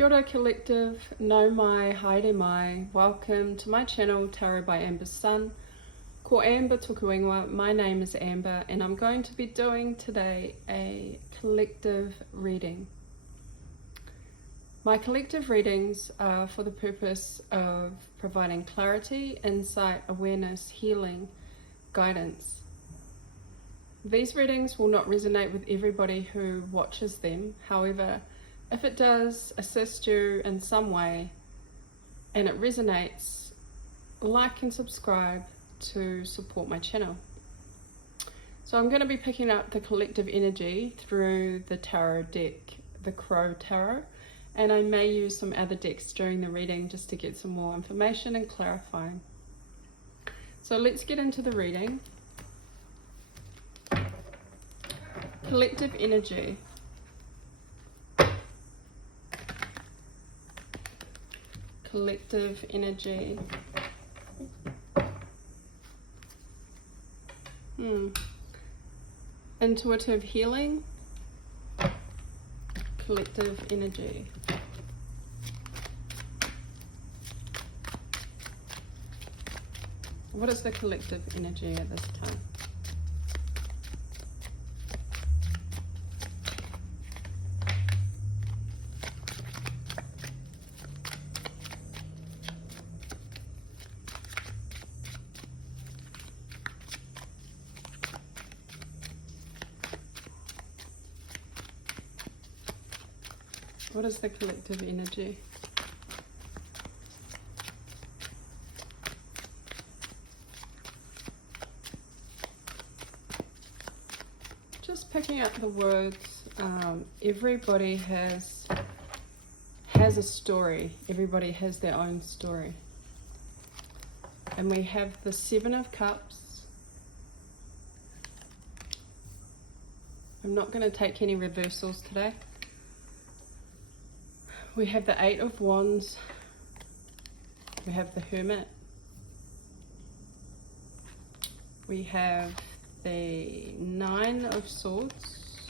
Kia ora collective, no mai, haere mai. Welcome to my channel, Tarot by Amber's Sun. Ko Amber tuku ingoa, my name is Amber and I'm going to be doing today a collective reading. My collective readings are for the purpose of providing clarity, insight, awareness, healing, guidance. These readings will not resonate with everybody who watches them. However, if it does assist you in some way and it resonates, like and subscribe to support my channel. So I'm going to be picking up the collective energy through the tarot deck, the Crow Tarot, and I may use some other decks during the reading just to get some more information and clarifying. So let's get into the reading. Collective energy. Collective energy. Intuitive healing. Collective energy. What is the collective energy at this time? What is the collective energy? Just picking up the words, everybody has a story. Everybody has their own story. And we have the Seven of Cups. I'm not going to take any reversals today. We have the Eight of Wands. We have the Hermit. We have the Nine of Swords.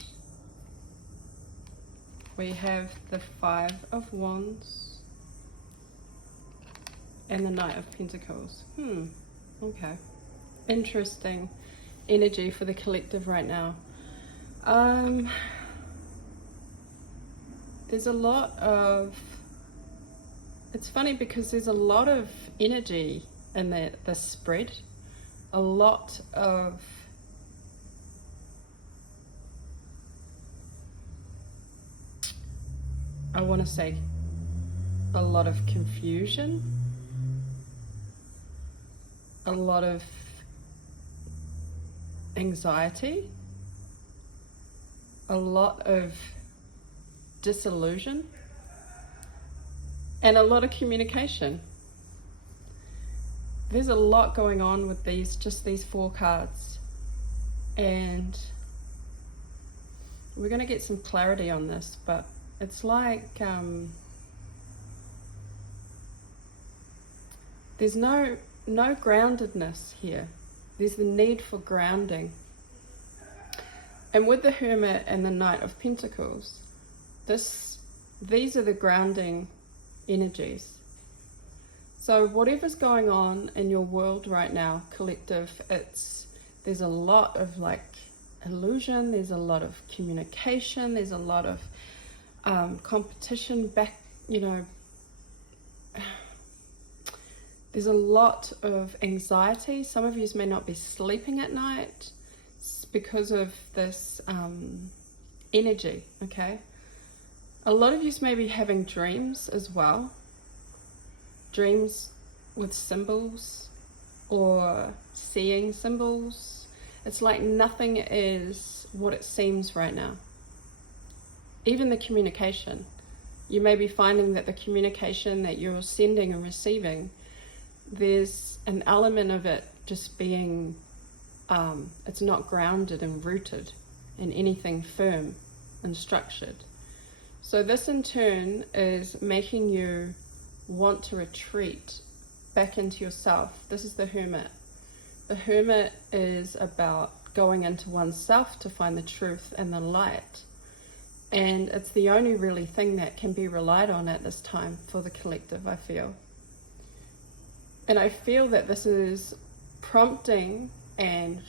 We have the Five of Wands. And the Knight of Pentacles. Okay. Interesting energy for the collective right now. There's a lot of, it's funny because there's a lot of energy in the spread, a lot of I want to say a lot of confusion, a lot of anxiety, a lot of disillusion, and a lot of communication. There's a lot going on with just these four cards, and we're going to get some clarity on this, but it's like there's no groundedness here. There's the need for grounding. And with the Hermit and the Knight of Pentacles, these are the grounding energies. So whatever's going on in your world right now, collective, there's a lot of like illusion, there's a lot of communication, there's a lot of competition there's a lot of anxiety. Some of you may not be sleeping at night because of this energy, okay? A lot of you may be having dreams as well. Dreams with symbols or seeing symbols. It's like nothing is what it seems right now. Even the communication. You may be finding that the communication that you're sending and receiving, there's an element of it just being, it's not grounded and rooted in anything firm and structured. So this in turn is making you want to retreat back into yourself. This is the Hermit. The Hermit is about going into oneself to find the truth and the light. And it's the only really thing that can be relied on at this time for the collective, I feel. And I feel that this is prompting and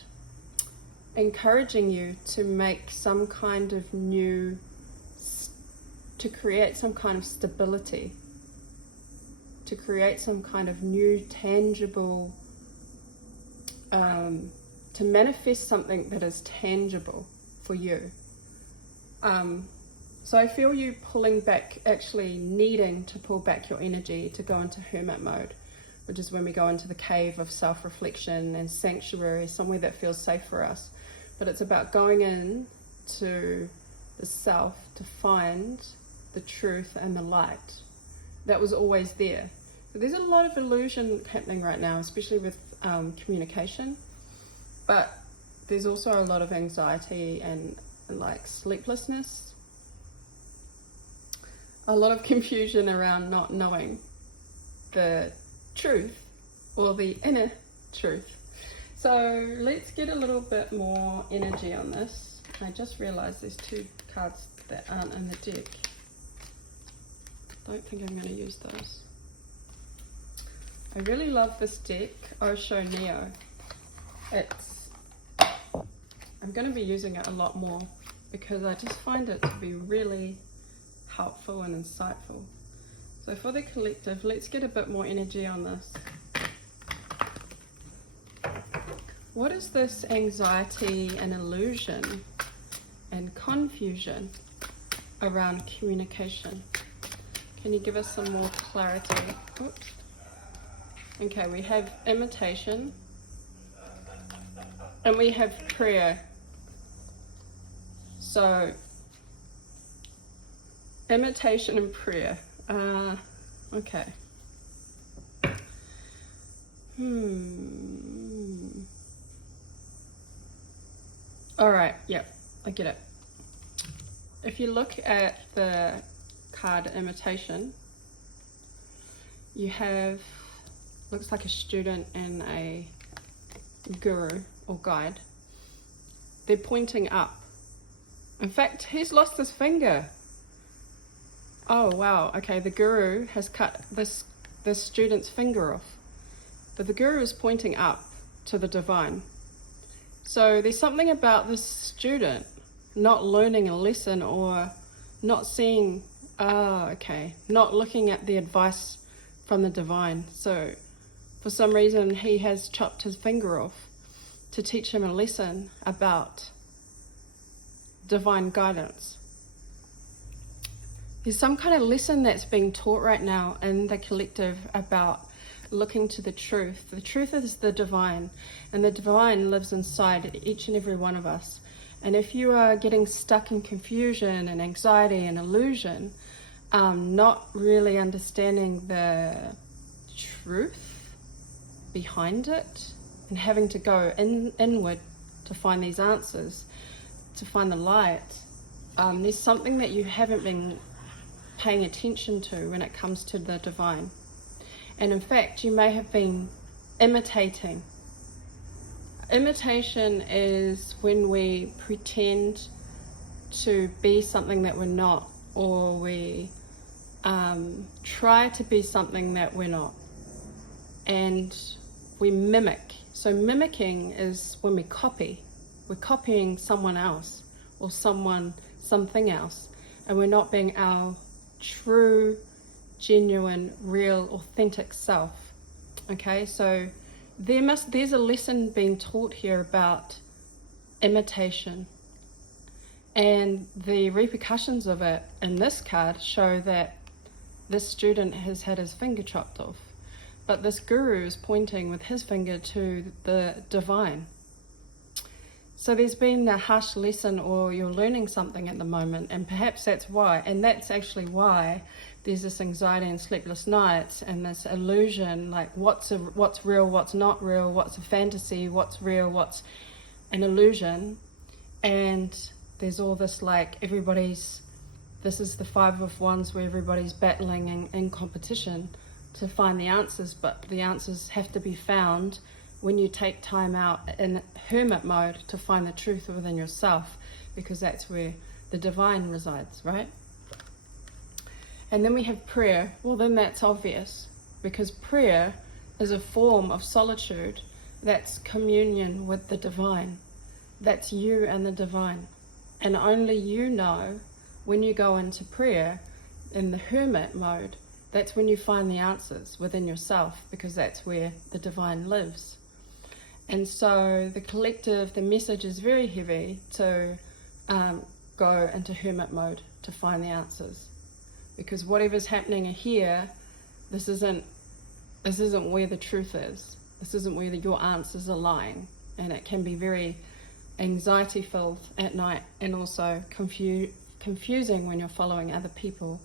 encouraging you to make some kind of to create some kind of stability, to create some kind of new tangible, to manifest something that is tangible for you. So I feel you pulling back, actually needing to pull back your energy to go into hermit mode, which is when we go into the cave of self-reflection and sanctuary, somewhere that feels safe for us. But it's about going in to the self to find the truth and the light that was always there. So there's a lot of illusion happening right now, especially with communication, but there's also a lot of anxiety and like sleeplessness, a lot of confusion around not knowing the truth or the inner truth. So let's get a little bit more energy on this. I just realized there's 2 cards that aren't in the deck. Don't think I'm going to use those. I really love this deck, Osho Neo. I'm going to be using it a lot more because I just find it to be really helpful and insightful. So for the collective, let's get a bit more energy on this. What is this anxiety and illusion and confusion around communication? Can you give us some more clarity? Oops. Okay, we have imitation and we have prayer. So, imitation and prayer. Okay. Alright, yep, I get it. If you look at the card imitation, you have, looks like a student and a guru or guide. They're pointing up. In fact, he's lost his finger. Oh wow, okay, the guru has cut this student's finger off. But the guru is pointing up to the divine. So there's something about this student not learning a lesson or not seeing, not looking at the advice from the divine. So for some reason he has chopped his finger off to teach him a lesson about divine guidance. There's some kind of lesson that's being taught right now in the collective about looking to the truth. The truth is the divine, and the divine lives inside each and every one of us. And if you are getting stuck in confusion and anxiety and illusion, not really understanding the truth behind it, and having to go inward to find these answers, to find the light, there's something that you haven't been paying attention to when it comes to the divine. And in fact, you may have been imitating. Imitation is when we pretend to be something that we're not, or we try to be something that we're not, and we mimic. So mimicking is when we copy. We're copying someone else or something else, and we're not being our true, genuine, real, authentic self. Okay, so there's a lesson being taught here about imitation, and the repercussions of it in this card show that this student has had his finger chopped off, but this guru is pointing with his finger to the divine. So there's been a harsh lesson, or you're learning something at the moment, and perhaps that's why, and that's actually why there's this anxiety and sleepless nights and this illusion, like what's real, what's not real, what's a fantasy, what's real, what's an illusion. And there's all this, like, this is the 5 of Wands where everybody's battling in competition to find the answers, but the answers have to be found when you take time out in hermit mode to find the truth within yourself, because that's where the divine resides, right? And then we have prayer. Well, then that's obvious, because prayer is a form of solitude. That's communion with the divine. That's you and the divine. And only you know, when you go into prayer in the hermit mode, that's when you find the answers within yourself, because that's where the divine lives. And so the collective, the message is very heavy to go into hermit mode to find the answers. Because whatever's happening here, this isn't where the truth is. This isn't where your answers are lying. And it can be very anxiety filled at night, and also confusing when you're following other people,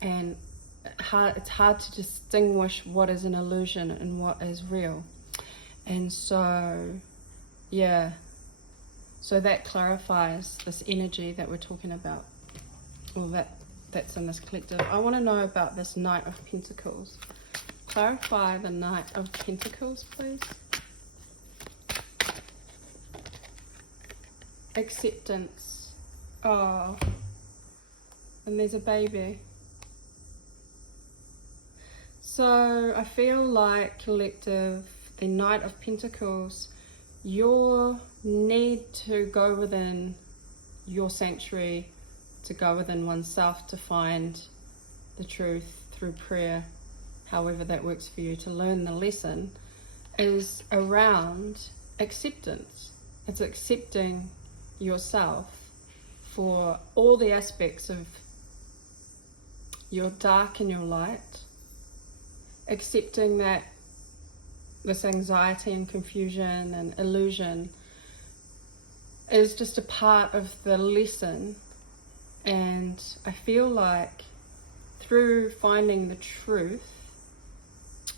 and it's hard to distinguish what is an illusion and what is real. And so so that clarifies this energy that we're talking about, or that's in this collective. I want to know about this Knight of Pentacles. Clarify the Knight of Pentacles, please. Acceptance. Oh, and there's a baby. So I feel like, collective, the Knight of Pentacles, your need to go within your sanctuary, to go within oneself, to find the truth through prayer, however that works for you, to learn the lesson, is around acceptance. It's accepting yourself for all the aspects of your dark and your light, accepting that this anxiety and confusion and illusion is just a part of the lesson. And I feel like through finding the truth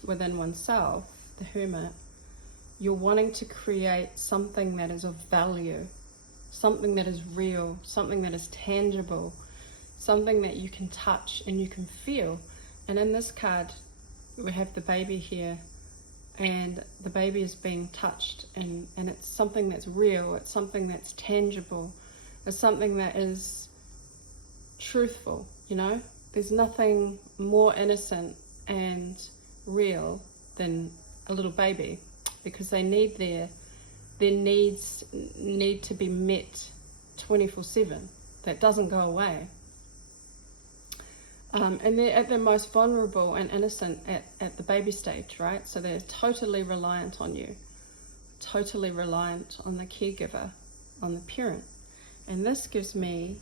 within oneself, the hermit, you're wanting to create something that is of value, something that is real, something that is tangible, something that you can touch and you can feel. And in this card, we have the baby here, and the baby is being touched, and it's something that's real, it's something that's tangible, it's something that is truthful, you know? There's nothing more innocent and real than a little baby, because they need their needs need to be met 24/7. That doesn't go away. And they're at their most vulnerable and innocent at the baby stage, right? So they're totally reliant on you, totally reliant on the caregiver, on the parent. And this gives me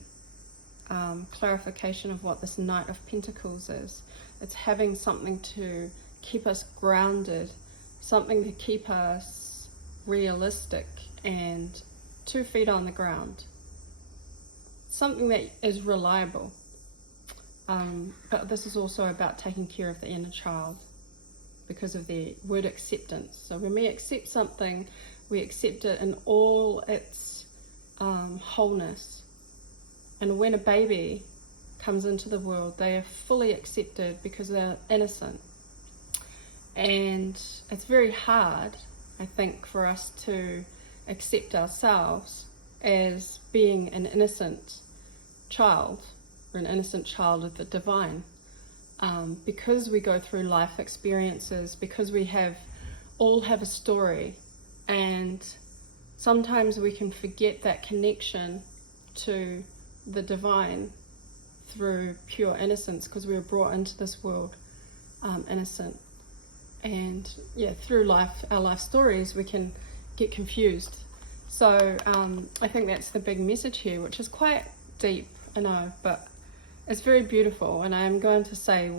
clarification of what this Knight of Pentacles is. It's having something to keep us grounded, something to keep us realistic and 2 feet on the ground, something that is reliable. But this is also about taking care of the inner child, because of the word acceptance. So when we accept something, we accept it in all its wholeness. And when a baby comes into the world, they are fully accepted because they're innocent. And it's very hard, I think, for us to accept ourselves as being an innocent child, or an innocent child of the divine, because we go through life experiences, because we all have a story, and sometimes we can forget that connection to the divine through pure innocence, because we were brought into this world innocent. And through our life stories, we can get confused. So I think that's the big message here, which is quite deep, I know, but it's very beautiful. And I am going to say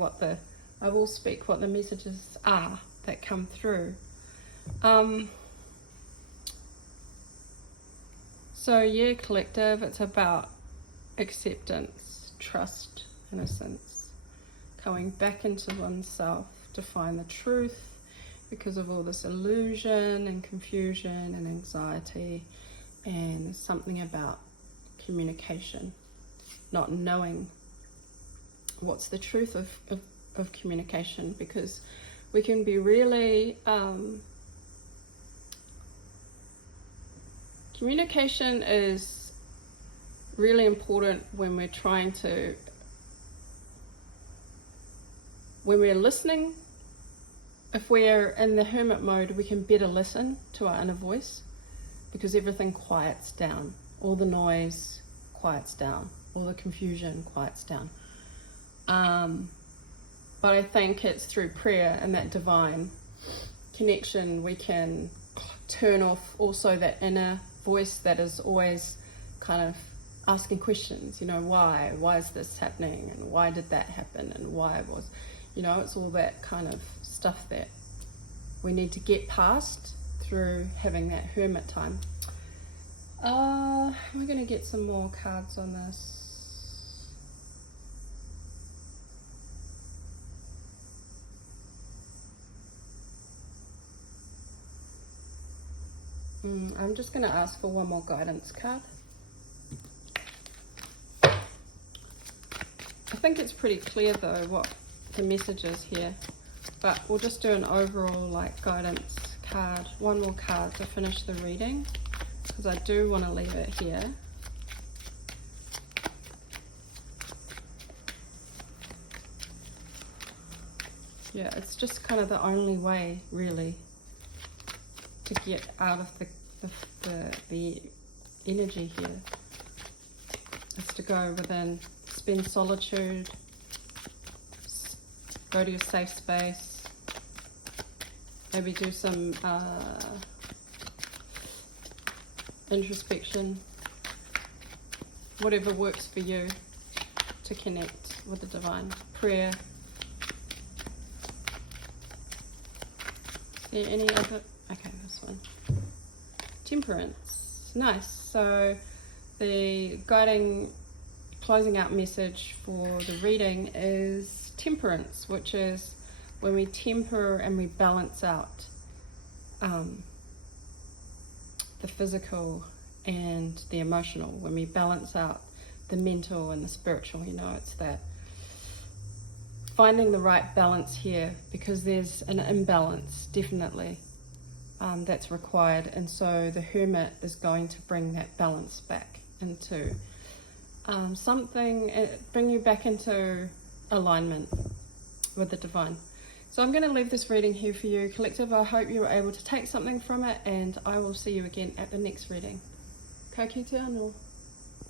I will speak what the messages are that come through. So collective, it's about acceptance, trust, innocence, coming back into oneself to find the truth, because of all this illusion and confusion and anxiety, and something about communication, not knowing what's the truth of communication, because we can be really communication is really important when we're when we're listening. If we're in the hermit mode, we can better listen to our inner voice because everything quiets down. All the noise quiets down. All the confusion quiets down. But I think it's through prayer and that divine connection we can turn off also that inner voice that is always kind of asking questions, why is this happening, and why did that happen, and why was, it's all that kind of stuff that we need to get past through having that hermit time. We're going to get some more cards on this. I'm just going to ask for one more guidance card. I think it's pretty clear though what the message is here, but we'll just do an overall guidance card, one more card to finish the reading, because I do want to leave it here. Yeah, it's just kind of the only way really to get out of the energy here is to go within, spend solitude, go to your safe space, maybe do some introspection, whatever works for you to connect with the divine. Prayer. Is there any other? Okay, this one. Temperance. Nice. So the closing out message for the reading is temperance, which is when we temper and we balance out the physical and the emotional, when we balance out the mental and the spiritual. It's that finding the right balance here, because there's an imbalance definitely that's required, and so the hermit is going to bring that balance back into bring you back into alignment with the divine. So I'm going to leave this reading here for you, collective. I hope you were able to take something from it, and I will see you again at the next reading. Ka kite anō.